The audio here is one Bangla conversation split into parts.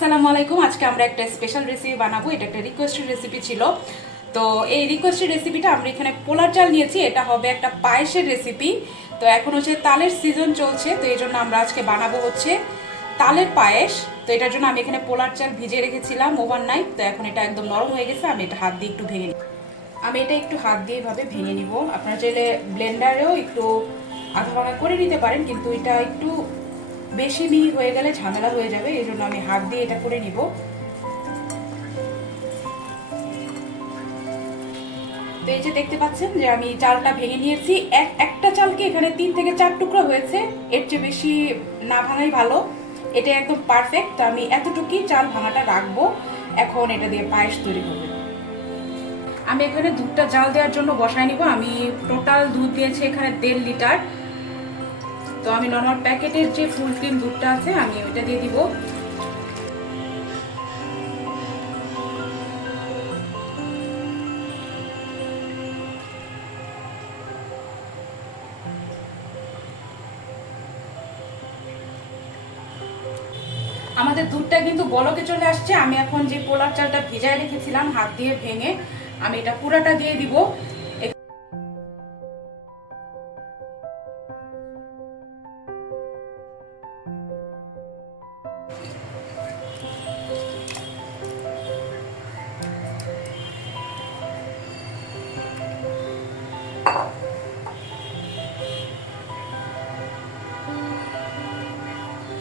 আসসালামু আলাইকুম। আজকে আমরা একটা স্পেশাল রেসিপি বানাবো। এটা একটা রিকোয়েস্টেড রেসিপি ছিল। তো এই রিকোয়েস্টেড রেসিপিটা আমরা এখানে পোলার চাল নিয়েছি। এটা হবে একটা পায়েসের রেসিপি। তো এখন হচ্ছে তালের সিজন চলছে, তো এই জন্য আমরা আজকে বানাবো হচ্ছে তালের পায়েস। তো এটার জন্য আমি এখানে পোলার চাল ভিজিয়ে রেখেছিলাম ওভারনাইট। তো এখন এটা একদম নরম হয়ে গেছে। আমি এটা হাত দিয়ে একটু ভেঙে নিই। আমি এটা একটু হাত দিয়ে এভাবে ভেঙে নিব। আপনারা চাইলে ব্লেন্ডারেও একটু আধা ভাঙা করে নিতে পারেন, কিন্তু এটা একটু বেশি মিহি হয়ে গেলে ঝামেলা হয়ে যাবে, এই জন্য আমি হাত দিয়ে এটা করে নিব। তো এই যে দেখতে পাচ্ছেন যে আমি চালটা ভেঙে নিয়েছি। একটা চালকে এখানে 3 থেকে 4 টুকরো হয়েছে, এর চেয়ে বেশি না ভাঙাই ভালো। এটা একদম পারফেক্ট। তো আমি এতটুকুই চাল ভাঙাটা রাখবো। এখন এটা দিয়ে পায়েস তৈরি হবে। আমি এখানে দুধটা জাল দেওয়ার জন্য বসায় নিব। আমি টোটাল দুধ দিয়েছি এখানে 1.5 লিটার। তো আমি নর্মাল প্যাকেটের যে ফুল ক্রিম দুধটা আছে আমি ওইটা দিয়ে দিব। আমাদের দুধটা কিন্তু বলকে চলে আসছে। আমি এখন যে পোলার চালটা ভিজায় রেখেছিলাম হাত দিয়ে ভেঙে, আমি এটা পুরাটা দিয়ে দিব।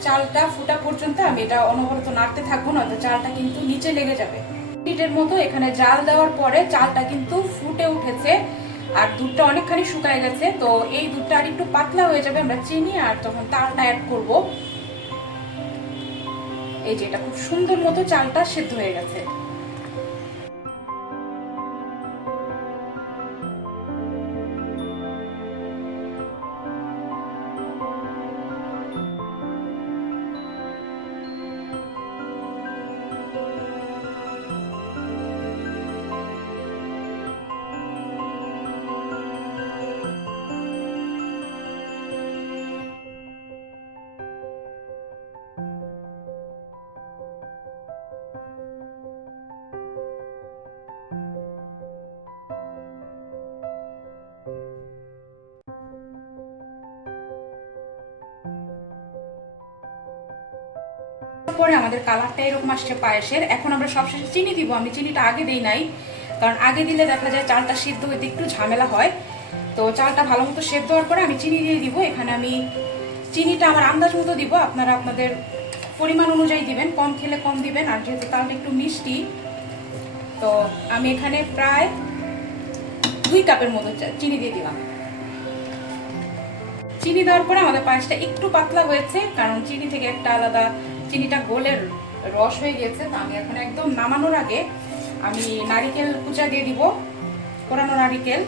চালটা ফুটা পর্যন্ত আমি এটা অনবরত নাড়তে থাকবো, নয়তো চালটা কিন্তু নিচে লেগে যাবে। মিনিটের মতো এখানে জাল দেওয়ার পরে চালটা কিন্তু ফুটে উঠেছে আর দুধটা অনেকখানি শুকায় গেছে। তো এই দুধটা আর একটু পাতলা হয়ে যাবে, আমরা চিনি আর তখন তালটা অ্যাড করব। এই যে এটা খুব সুন্দর মতো চালটা সেদ্ধ হয়ে গেছে। পরে আমাদের কালারটা এরকম আসছে পায়েসের। এখন আমরা সবশেষে চিনি দিব। আমি চিনিটা আগে দেই নাই, কারণ আগে দিলে দেখা যায় চালটা সিদ্ধ হইতে একটু ঝামেলা হয়। তো চালটা ভালো মতো সেদ্ধ হওয়ার পরে আমি চিনি দিয়ে দিব। এখানে আমি চিনিটা আমার আন্দাজ মতো দিব, আপনারা আপনাদের পরিমাণ অনুযায়ী দিবেন, কম খেলে কম দিবেন। আর যেহেতু চালটা একটু মিষ্টি, তো আমি এখানে প্রায় 2 কাপের মতো চিনি দিয়ে দিলাম। চিনি দেওয়ার পরে আমাদের পায়েসটা একটু পাতলা হয়েছে, কারণ চিনি থেকে একটা আলাদা চিনিটা গোলের রস হয়ে গেছে। তো আমি এখন একদম নামানোর আগে আমি নারিকেল কুচা দিয়ে দিব, কোরানো নারিকেল।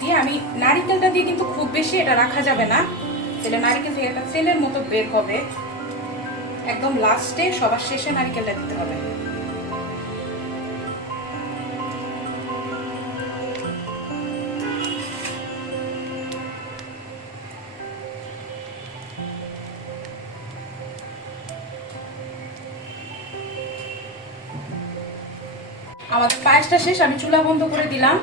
দিয়ে আমি নারিকেলটা দিয়ে কিন্তু খুব বেশি এটা রাখা যাবে না, তাহলে নারিকেল থেকে একটা তেলের মতো বের হবে। একদম লাস্টে সবার শেষে নারিকেলটা দিতে হবে। আমাদের পায়েসটা শেষ, আমি চুলা বন্ধ করে দিলাম।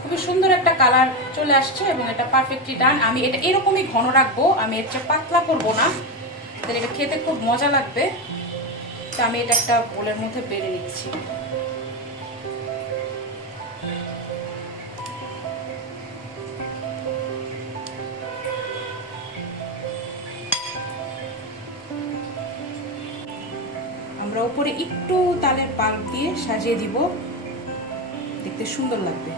খুবই সুন্দর একটা কালার চলে আসছে এবং এটা পারফেক্টলি ডান। আমি এটা এরকমই ঘন রাখবো, আমি এর চেয়ে পাতলা করবো না, তাহলে এটা খেতে খুব মজা লাগবে। তো আমি এটা একটা বোলের মধ্যে বেড়ে নিচ্ছি। আমরা উপরে একটু তালের পাল্প দিয়ে সাজিয়ে দিব, দেখতে সুন্দর লাগবে।